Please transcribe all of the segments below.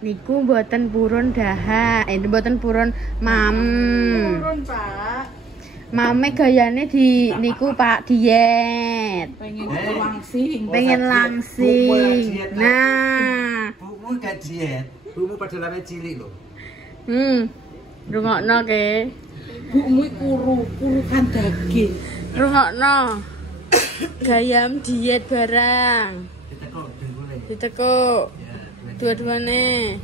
Niku mboten purun dahak, mboten purun mam. Purun, Pak. Mame gayane di niku Pak diet. Pengen langsing. Pengen langsing. Nah, Bumu gak diet. Bumu padahal cilik lho. Rungokno ke. Bukmu kurukan daging. Rungokno. Gayam diet barang. Ditekuk dengkule. Ditekuk. Ya, Dua-duane.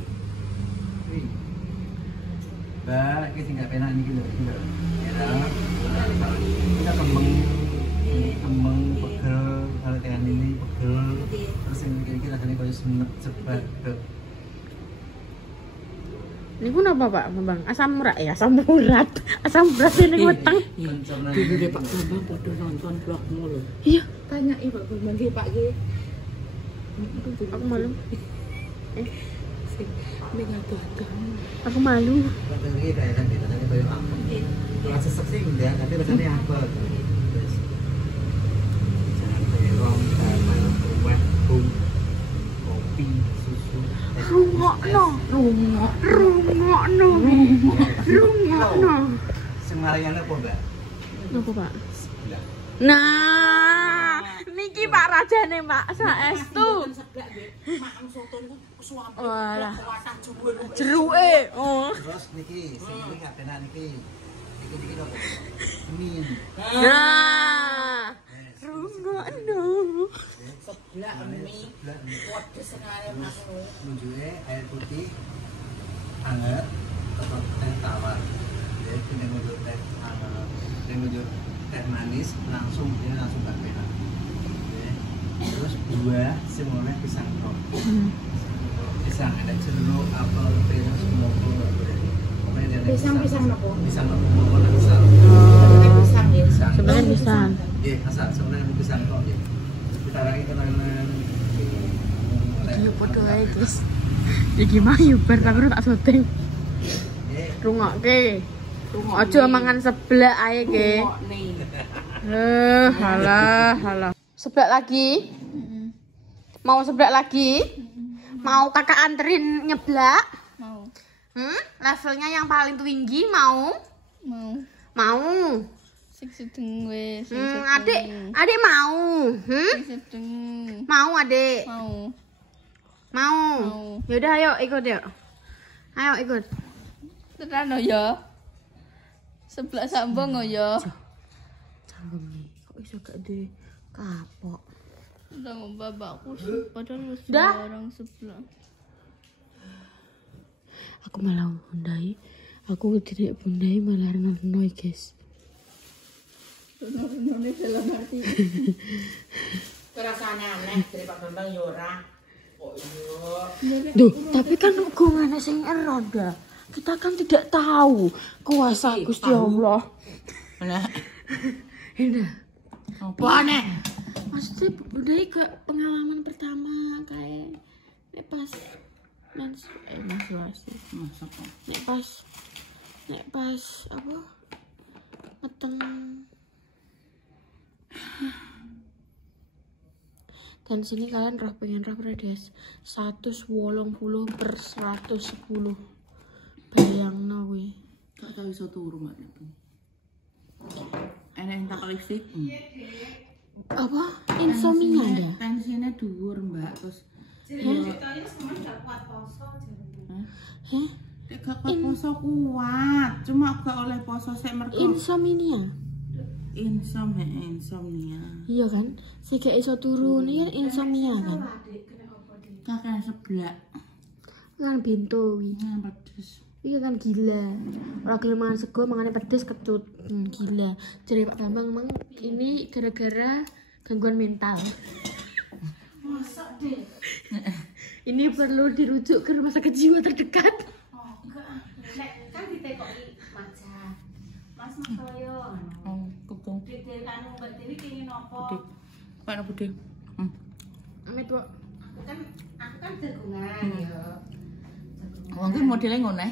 Mbak, iki sing gak penak niki lho, iki lho. Ya. Kita kembang pegel, kalau kayak ini pegel. Terus yang iki rasane koyo semet sebat. Niku napa Pak Bambang? Asam urat ya, asam urat. Asam urat ning weteng. Dulu deh Pak Bambang podo nonton vlogmu lho. Iya, Tanyai Pak Bambang nggih Pak nggih. aku malu. Ning ado-ado. Aku malu. Kalau iki daerah kita tadi koyo apa? Kalau sesek sih enggak, tapi rasanya apa? Jangan terong, gamal, buah, bung, kopi, susu. Rungokno. Semariane apa, Mbak? Napa Pak? Sebelah. Nah, niki Pak rajane Pak saestu. Walah. Jeruke. Oh. Terus niki, sing iki gak penak niki. Iki lho. Min. Nah. Rungokno. Seblak mie. Waduh senare Mas. Nunjuke air putih hangat atau teh tawar. Jadi kita nunjuk teh hangat, kita nunjuk teh manis langsung dia langsung gak penak. Terus dua semuanya pisang kok. Pisang ada jeruk, apel, pera, semua Pisang nopo? Pisang nopo asal. Pisang ya. Sebenarnya bisa. Iya, asal sebenarnya pisang kok ya. Kita lagi kenalan. Iya podo ae, Guys. Iki mah yubar tapi tak syuting. Rungokke. Aja mangan seblak ae ke. Halah. Seblak lagi? Mau seblak lagi? Mau kakak anterin nyeblak? Mau. Levelnya yang paling tinggi mau? Mau. Sing sedeng wis. Adik mau? Sing sedeng. Mau adik? Mau. Mau. Yaudah ayo ikut yuk. Ayo ikut. Tenan ya. Seblak sambung ya. Sambung nih. Kok iso gak di kapok? Udah mau bapakku padahal wis Dah. orang sebelah. Aku malah bundai. Aku tidak bundai malah renoi guys. Renoi dalam arti. Kerasane aneh dari Pak Bambang ya ora. Kok iya. Duh, tapi kan hubungannya sing eroda. Kita kan tidak tahu kuasa Gusti Allah. Nah. Ini Apa aneh? maksudnya budaya ke pengalaman pertama kayak pas menstruasi. Nek pas apa? Meteng. Dan sini kalian pengen roh des 180/110. Bayangno kuwi. Gak tau iso turu Mbak itu. Enek tak listrik. Apa? Insomnia ada? Tensinya dhuwur Mbak, terus Heh? gak kuat poso kuat, cuma gak oleh poso sik mergo Insomnia. insomnia. Iya kan? Saya gak iso turu ini kan insomnia kan? Kakek seblak. Kan bintu wi. Pedes. Iya kan gila. Ora gelem mangan sego, mangane pedes kecut. Gila. Jadi Pak Bambang emang ini gara-gara gangguan mental. Masak deh. Ini perlu dirujuk ke rumah sakit jiwa terdekat. Oh, enggak. Nek kan ditekoki maca. Mas Toyo. Oh, kupung. Dite anu Mbak Dewi kenging nopo? Mana bude? Amit, Pak. Aku kan jagungan ya. Wong ki modele ngono.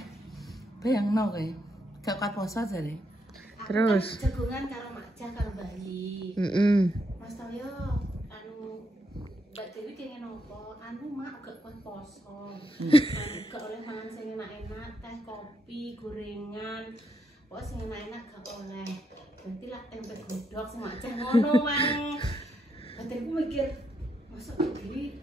Bayangno kowe. Gak kuat poso jare. Terus Jagungan karo Makjah karo Bali. Mas Toyo anu Mbak Dewi kenging nopo? Anu mak gak kuat poso. Gak oleh mangan sing enak-enak, teh, kopi, gorengan. Pokoknya sing enak-enak gak oleh. Berarti lah tempe godhog semacam ngono mang. Batinku mikir, masa dhewe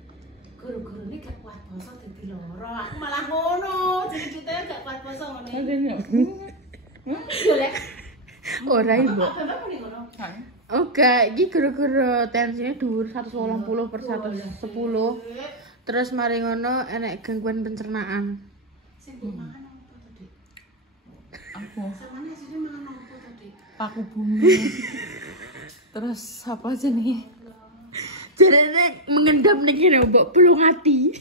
guru-guru ini gak kuat poso dadi loro. Aku malah ngono, jadi kita gak kuat poso ngono. Boleh. Ora ibu. Bapak muni ngono. Oke, iki guru-guru tensinya dhuwur 180 per 110. Terus mari ngono enek gangguan pencernaan. Sing mbok mangan apa tadi? Aku Samane sini mangan apa tadi? paku bumi. Terus apa aja nih? Jarene mengendap ning kene mbok pelung ati.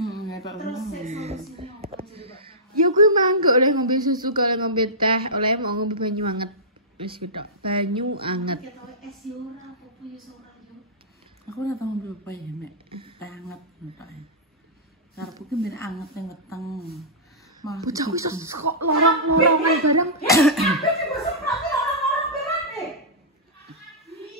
Ya Pak. Terus solusinya apa jadi Pak? Ya kuwi mangga oleh ngombe susu, oleh ngombe teh, oleh mau ngombe banyu anget. Wis gitu. Banyu anget. Kita tahu es yo ora apa yo ora yo. Aku ora tau ngombe apa ya, Mek. Teh anget ngono ae. Karepku ki ben anget ning weteng. Malah Bocah wis kok lorong-lorong barang.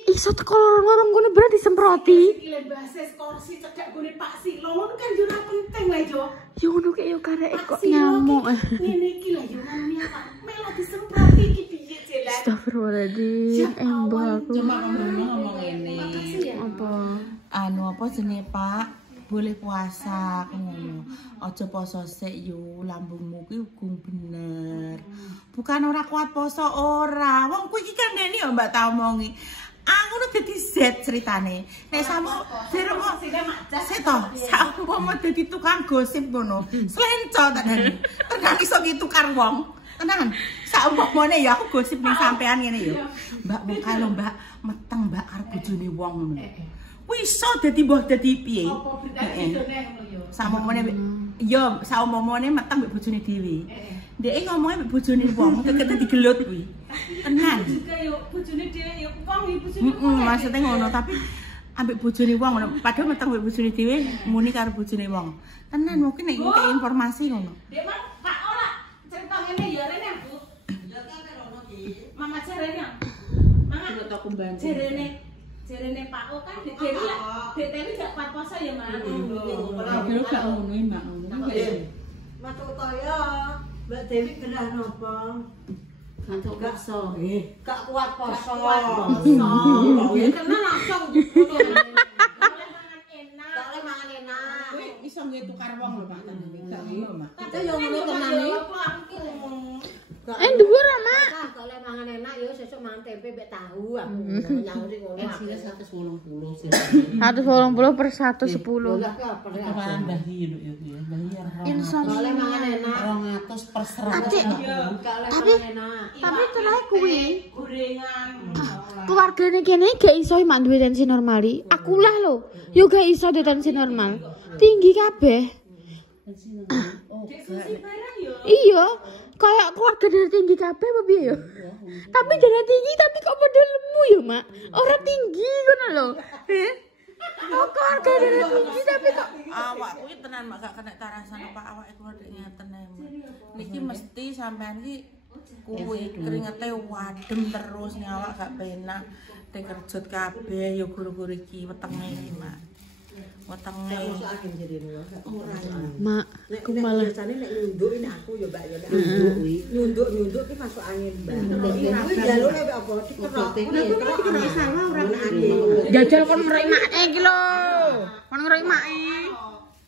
Iso teko lorong-lorong ngene berarti disemproti. Gile basis kursi cedak gone Pak Silo ngono kan yo ora penting lah yo. Ya ngono ki yo karek kok nyamuk. Ngene iki lah yo namanya Pak. Melo disemproti iki piye jelas. Astagfirullahaladzim, embah aku. cuma ngomong ini. Makasih ya. Apa? Anu apa jenenge Pak? Boleh puasa aku ngono. Aja poso sik yo, lambungmu ki hukum bener. Bukan ora kuat poso ora. Wong kuwi iki kan dene yo Mbak ta omongi. Aku udah dadi Z ceritane. Nek sampe jero kok seto, saumpama dadi tukang gosip ngono. Slenco tenan. Tenan iso ditukar wong. Tenan. Saumpamane ya aku gosip ning sampean ngene yo. Mbak mung kalau Mbak meteng Mbak karo bojone wong ngono. Kuwi iso dadi mbah dadi piye? Apa berita idone ngono yo. Saumpamane yo saumpamane meteng mbek bojone dhewe. Ndeke ngomongnya mbek bojone wong keket digelut kuwi. Tenan. Juga yo bojone dhewe yo wong iki bojone. Maksudnya ngono tapi ambek bojone wong ngono. Padahal meteng mbek bojone dhewe muni karo bojone wong. Tenan mungkin nek ngekeki informasi ngono. Dek Mas, Pak ora cerita ngene ya rene Bu. Mama jarene. Mangan Kok aku bantu. Jarene Pak O kan Dek Dewi lah. Dek Dewi gak kuat puasa ya, Mak. Kira gak ngono Mbak ngono. Masuk kaya Mbak Dewi gelah napa? Kantuk poso. Gak kuat poso. Ya kena langsung ngono. Gak oleh mangan enak. Kuwi iso nggih tukar wong lho Pak tenan. Gak ngono Mak. Itu yang ngono tenan iki. Dhuwur Mak. Gak oleh mangan enak ya sesuk mangan tempe mek tahu aku. Nyauri ngono. 180 per 110. Lah apa ya? Keparan bahi lho ya kuwi. Bahi Gak Insomnia. oleh mangan enak. 200 per 100. Adik. Gak oleh mangan enak. Tapi terakhir kuwi gorengan. keluargane kene gak iso mak duwe tensi normal. Aku lah lho, yo gak iso duwe tensi normal. Tinggi kabeh. Dek susi barang yo. Iya, kayak keluarga darah tinggi kabeh apa piye yo? Tapi darah tinggi tapi kok padha lemu yo, Mak. Ora tinggi ngono lho. Oh, keluarga darah tinggi tapi kok Awak kuwi tenan Mak gak kena tarasane Pak awake kuwi ndek ngeten ae. Niki mesti sampean iki kuwi keringete wadem terus ning awak gak penak. Ning kerjot kabeh ya guru-guru iki wetenge iki Mak. Wetenge. Angin jadi ora. Mak, aku malah biasane nek nyunduk ini aku ya Mbak ya nek nyunduk kuwi. Nyunduk ki masuk angin Mbak. Kuwi jalure mek apa dikerok. Lah kok nek salah ora kena angin. jajal kon ngeroki mak iki lho. Kon ngeroki mak.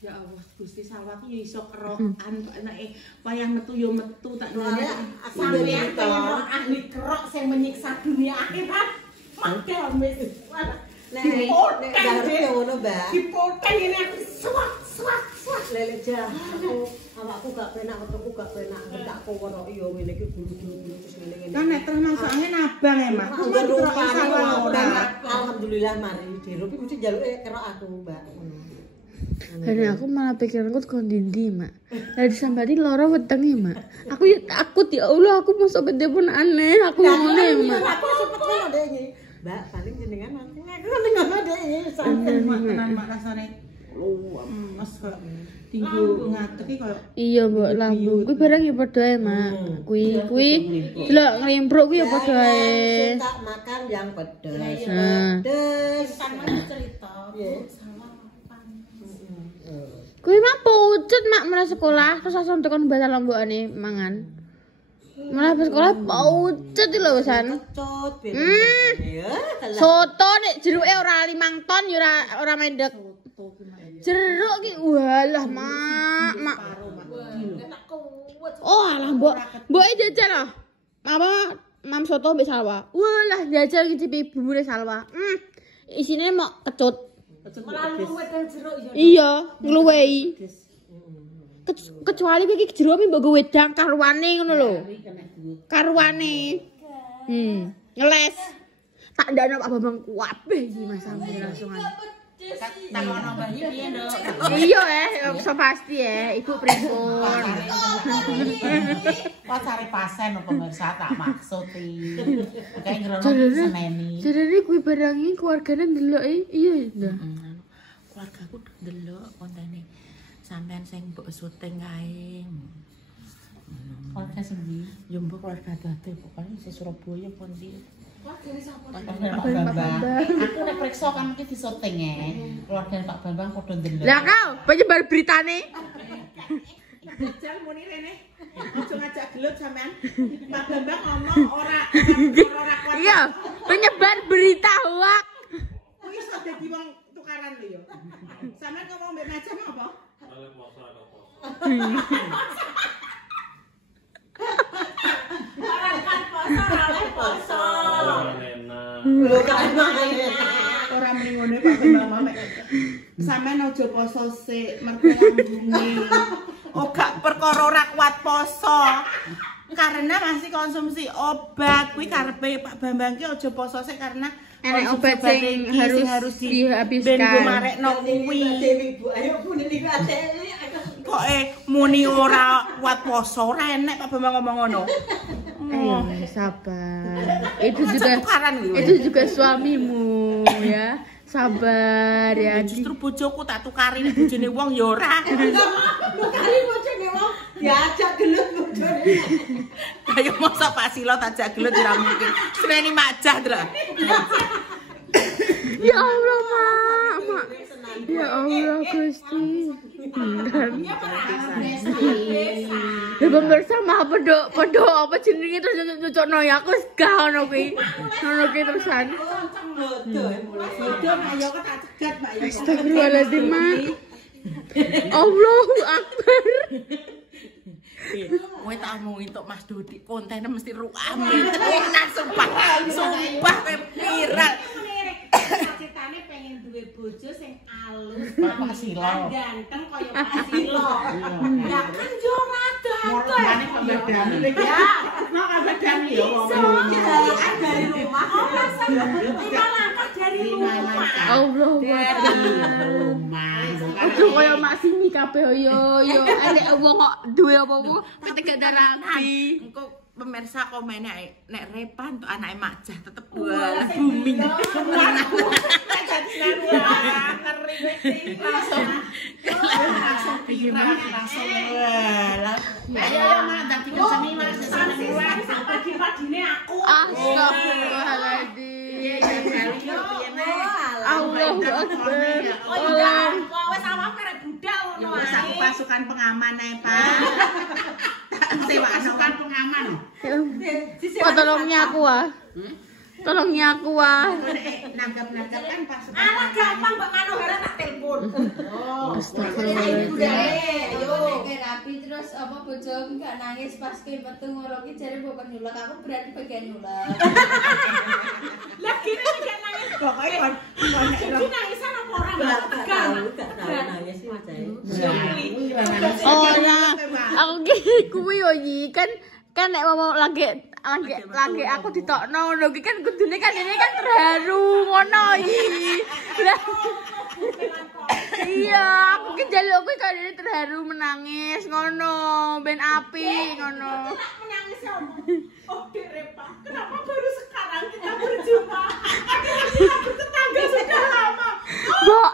Ya Allah, Gusti Sawat ya iso kerokan enake wayah metu ya metu tak nyari. Sampeyan pengen ahli kerok sing menyiksa dunia akhirat. Mangkel mes. Nek jalure ya ngono Mbak. Dipoten ini aku suwak. Lele jah awakku gak penak wetengku gak penak tak kono ya ngene iki guru-guru terus ngene-ngene. Kan nek terus masuk angin abang ya Mak. Aku ngerokok alhamdulillah mari dirup iki mesti jaluke kerok aku Mbak. Hari aku malah pikiranku kon dindi, Mak. Lah disambati loro wetenge, Mak. Aku ya takut ya Allah, aku masuk gede pun aneh. Aku ngono ya, Mak. Aku cepet ngono deh iki. Mbak paling jenengan nanti aku ning ngono deh sampe Mak tenan Mak rasane lemes kok tinggu ngatek iki koyo Iya, Mbok, lambung kuwi barang ya padha ae, Mak. Kuwi delok nglimpruk kuwi ya padha ae. tak makan yang pedes. Nah, Pedes. Kan cerita. Iya. Sama papan. Kuwi mak pucet mak mulai sekolah terus langsung tekan batal lombokane mangan. Mulai sekolah pucet lho wisan. Cut Soto nek jeruke ora 5 ton ya ora mendek. Jeruk ki walah mak. Oh alah mbok jajal loh. Apa mam soto mbek salwa. Walah jajal iki bumbune salwa. Isine mok kecut. Iya, ngluwehi. Kecuali iki jero mbok wedang karuane ngono lho. Karuane. Ngeles. Tak ndakno Pak Bambang kabeh iki Mas Sambil langsungan. Tak ono bayi piye, Nduk? Iya iso pasti Ibu pripun. Pacare pasen pemirsa tak maksud iki. Kayak ngerono seneni. Jadi kuwi barangi keluargane ndeloki. Iya, Ndah. Keluargaku ndelok kontene sampean sing mbok syuting kae. Keluarga sing ndi? Yo mbok keluarga dadi pokoke si Surabaya pun ndi. Keluarga Pak Bambang. Aku nek periksa kan iki disyuting keluarga Pak Bambang padha ndelok. Lah kau penyebar beritane. Jajal muni rene. Aja ngajak gelut sampean. Pak Bambang ngomong ora kuat. Iya, penyebar berita hoak. Kuwi iso dadi wong tukaran lho ya. Sampeyan ngomong mbek Najam apa? Poso. Ora muni ngene Pak Bambang mek. Sampeyan aja poso sik mergo lambunge. Oh gak perkara ora kuat poso. Karena masih konsumsi obat kuwi karepe Pak Bambang ki aja poso sik karena Enak obat sing harus dihabiskan. Ben marekno kuwi. Dewi Bu, ayo muni niku atene. Pokoke muni ora kuat poso ora enek Pak Bambang ngomong ngono. Sabar. Itu juga suamimu ya. Sabar ya. Justru bojoku tak tukari bojone wong ya ora. Tukari bojone wong diajak gelut bojone. Ayo masa Pak Silo tajak gelut ora mungkin. Seneni majah, Dra. Ya Allah, Mak. Ya Allah, Gusti. Ya pemirsa mah podo apa jenenge terus nyucukno ya aku gak ono kuwi. Ono kuwi terusan. Astagfirullahaladzim, Mak. Allahu Akbar. Kowe tak omong entuk Mas Dodi kontene mesti ruame. Tenan sumpah. Sumpah kowe viral. Cita-citane pengen duwe bojo sing alus, Pak Silo. ganteng kaya Pak Silo. Lah kan yo ora Morane pembedane ya. Mau kabedan yo wong. dari rumah. Oh, masa 5 langkah dari rumah. Allahu Akbar. Aduh kaya Mak Simi kabeh yo. Nek wong kok duwe apa-apa ketika darani. Engko pemirsa komen nek Repan untuk anake Makjah tetep booming. Langsung viral, langsung lah. Ayo Mak dadi keseni Mas. Pagi-pagine aku. Astagfirullahaladzim. Allahu Akbar. Wes awak merek budal ngono ae. Pasukan pengaman ae, Pak. Sewa pasukan pengaman. Tolongnya aku ah. Tolongnya aku ah. Nanggap-nanggap kan pasukan. Alah gampang Mbak Manohara tak telepon. Astagfirullahaladzim. Ayo nek rapi terus apa bojoku gak nangis pas ke metu ngoroki jare mbok nyulek aku berarti bagian nyulek. Lah kene gak nangis. Pokoke kon Jadi nangisan apa orang Gak tahu nangis majae. Ora, aku kuwi yo iki kan nek mau lagi aku ditokno ngono iki kan kudune kan ini kan terharu ngono iki. Lah iya, aku ki njaluk kuwi kan ini terharu menangis ngono, ben api ngono. Menangis oh Dek Repa, kenapa baru sekarang kita berjumpa? Kita bertetangga sudah lama. Mbok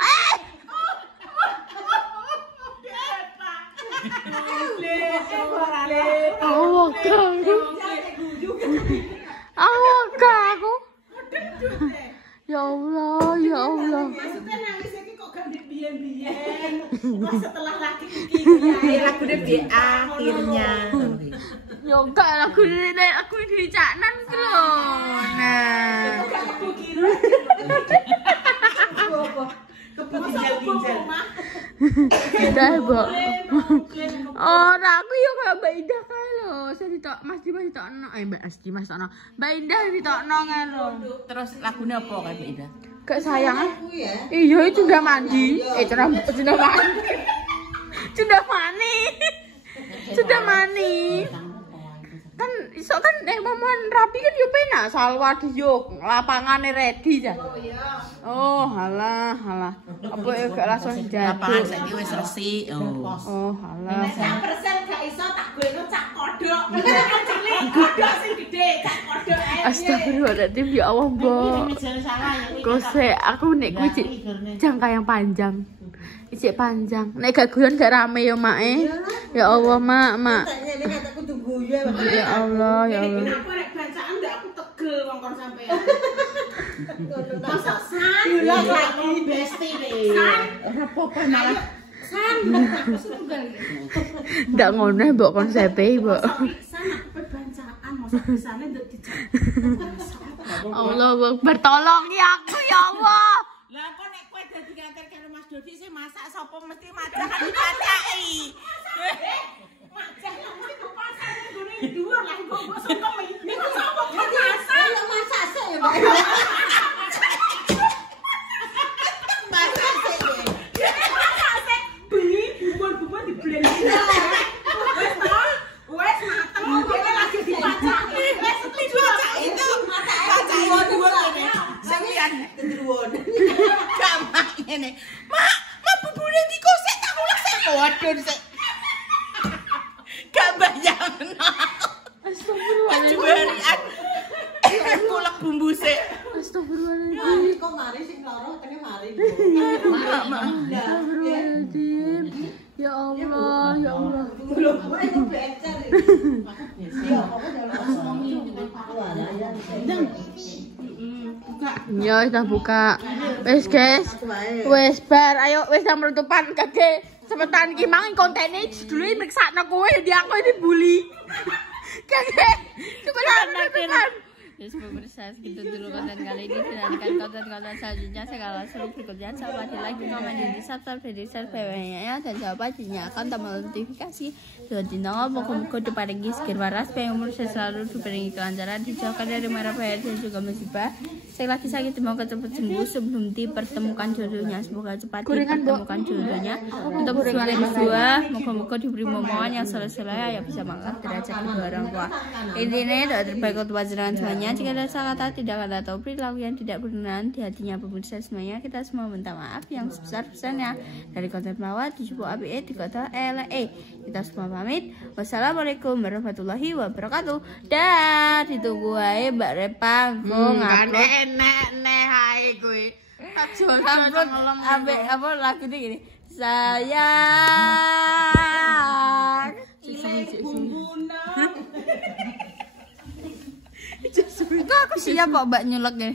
Ya Allah. Maksudnya nangis iki kok gak dibiyen biyen-biyen. Wah setelah lagi iki Lagu di akhirnya. Yo gak lagu nek aku di caknan ku lho. Nah. aku kira. Kepeginjal-ginjal. Indah, Mbok. Ora aku yo kaya Mbak Indah kae lho. Saya ditok Mas Dimas ditokno. Mbak Dimas ditokno. Mbak Indah ditokno kae lho. Terus lagune apa kan Mbak Ida? Kayak sayang. Iya, itu udah mandi. Sudah mandi. Sudah mani. Sudah mani. Kan iso kan momen rapi kan yo penak salwa di yo lapangane ready ya. Oh, halah. Apa yo gak langsung Lapangan jaduk. saiki wis resik. Oh, halah. Nek 100% gak iso tak gono cak kodok. Kancane kodok sing gede, cak kodok ae. Astagfirullahaladzim, ya Allah, Mbok. Kose, aku nek kuwi jangka yang panjang. Ijek panjang. Nek gak guyon gak rame yo, Mak. Ya Allah, Mak. Ini kataku tunggu ya. Ya Allah, ya Allah. Aku nek bacaan ndak aku tegel ngongkon sampean. Masa san diulang lagi besti deh. San Ora apa-apa malah san aku tunggal. Ndak ngono, Mbok konsepe, Mbok. San aku bacaan masa bisane ndak dijak. Allah Akbar, tolong ya aku ya Allah. lah kok nek kowe dadi nganter karo Mas Dodi sing masak sapa mesti masak kan dipacaki. Macet mesti pasan ngene dhuwur lah kok songkok iki kok sapa kok masak. Ayo masak sik ya, Mbak. Masak sik. Bengi bumbu-bumbu di blend. Wes to? Wes mateng kok lagi dipacaki. Wes setuju Itu macake dhuwur ngene. Sampeyan Gendruwon. gampang ngene. Mak bubune dikosek tak ulek sik. Waduh sik. Gak bayangno. Astagfirullahaladzim. Kulek bumbu sik. Astagfirullahaladzim. Kok mari sing loro kene mari. Astagfirullahaladzim. Ya Allah, ya Allah. Belum kowe itu becer. Ya, Ya, kita buka. Wes, guys. Wes bar, ayo wes nang penutupan kage. Cepetan ki mang kontene dulu miksakno kowe di aku dibully. Kage. Cepetan penutupan. Yes, pemirsa, segitu dulu konten kali ini. Nantikan konten-konten selanjutnya segala seru berikutnya. Sampai lagi komen di subscribe di share bawahnya dan jawab akan tombol notifikasi. Jadi moga-moga diparingi segera waras, umur selalu diparingi kelancaran, dijauhkan dari mara bahaya dan juga musibah. Sekali lagi sakit semoga cepat sembuh sebelum dipertemukan jodohnya. Semoga cepat dipertemukan jodohnya. Untuk hubungan yang kedua, moga-moga diberi momongan yang soleh-soleh yang bisa mengangkat derajat kedua orang tua. Intinya doa terbaik untuk panjenengan semuanya. Jika ada salah kata, tidak kata atau perilaku yang tidak berkenan di hatinya pemirsa semuanya, kita semua minta maaf yang sebesar-besarnya. Dari konten bawah di Jubo ABE di kota LE. Kita semua pamit. Wassalamualaikum warahmatullahi wabarakatuh. Dan ditunggu ae Mbak Repang ngupload Nek hae kuwi. upload apa lagu ini gini. Sayang. Itu aku siap kok Mbak nyulek ya.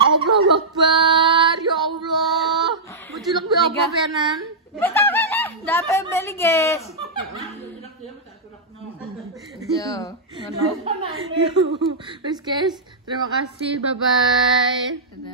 Allahu Akbar, ya Allah. Buculek be apa penan? Betul mana? Dapat beli guys. Yo, ngono. Wes guys, terima kasih. Bye bye. Dadah.